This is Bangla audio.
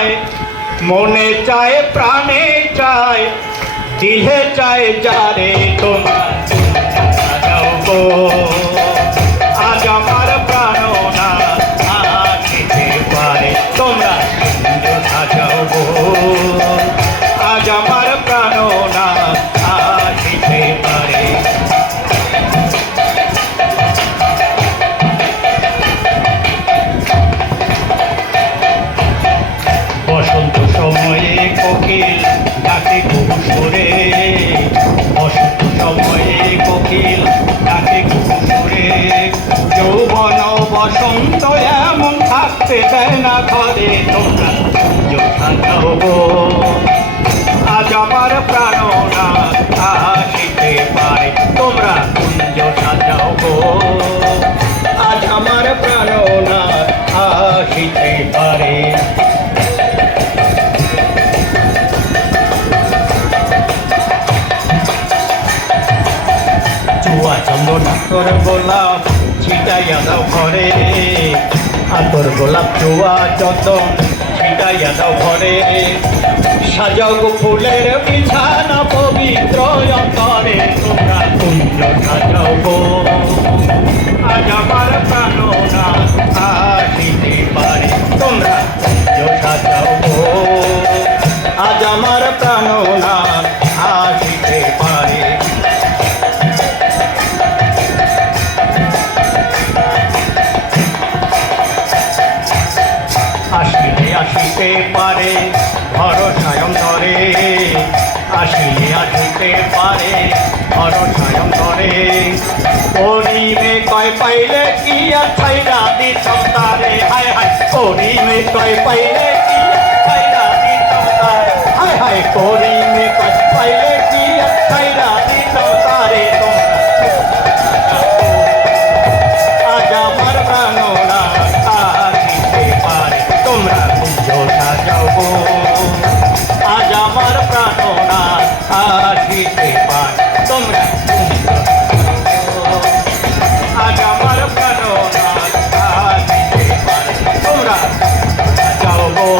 চায়, মনে চায়, প্রাণে চায়, দিলে চায় যারে তোমার সাজাও গো। আজ আমার প্রাণনা আসিতে পারে তোমরা সাজাও গো। আজ আমার প্রাণনা আসিতে পারে। বসন্ত সময়ে কোকিল ডাকে কুহু সুরে, বসন্ত সময়ে কোকিল ডাকে কুহু সুরে। যৌবন বসন্ত এমন থাকতে দেয় না ঘরে তোমরা সাজাও গো। আজ আমার প্রাণনা আসিতে পারে তোমরা কুঞ্জ সাজাও গো। আজ আমার প্রাণনা আসিতে পারে। চুয়া চন্দন আতর গোলাপ ছিটাইয়া দাও ঘরে, আতর গোলাপ চুয়া চন্দন ছিটাইয়া দাও ঘরে। সাজাও গো ফুলের বিছানা পবিত্র অন্তরে তোমরা কুঞ্জ সাজাও গো। আজ আমার প্রাণনা আসিতে পারে তোমরা কুঞ্জ সাজাও গো। আজ আমার প্রাণনা আসিতে পারে। আসিলে আসিতে পারে ভরসায় ধরে, আসিলে আসিতে পারে ভরসায় ধরে। করিবে কয় পাইলে কি আর ছাইরা দিতাম তারে, হায় হায় করিবে কয় পাইলে কি আর ছাইরা দিতাম তারে, হায় হায় করিবে কয় পাইলে কি আর ছাইরা দিতাম তারে। আজ আমার প্রাণনা আসিতে পারে তোমরা কুঞ্জ সাজাও গো। আজ আমার প্রাণনা আসিতে পারে তোমরা কুঞ্জ। আজ আমার প্রাণনা আসিতে পারে তোমরা সাজাও গো।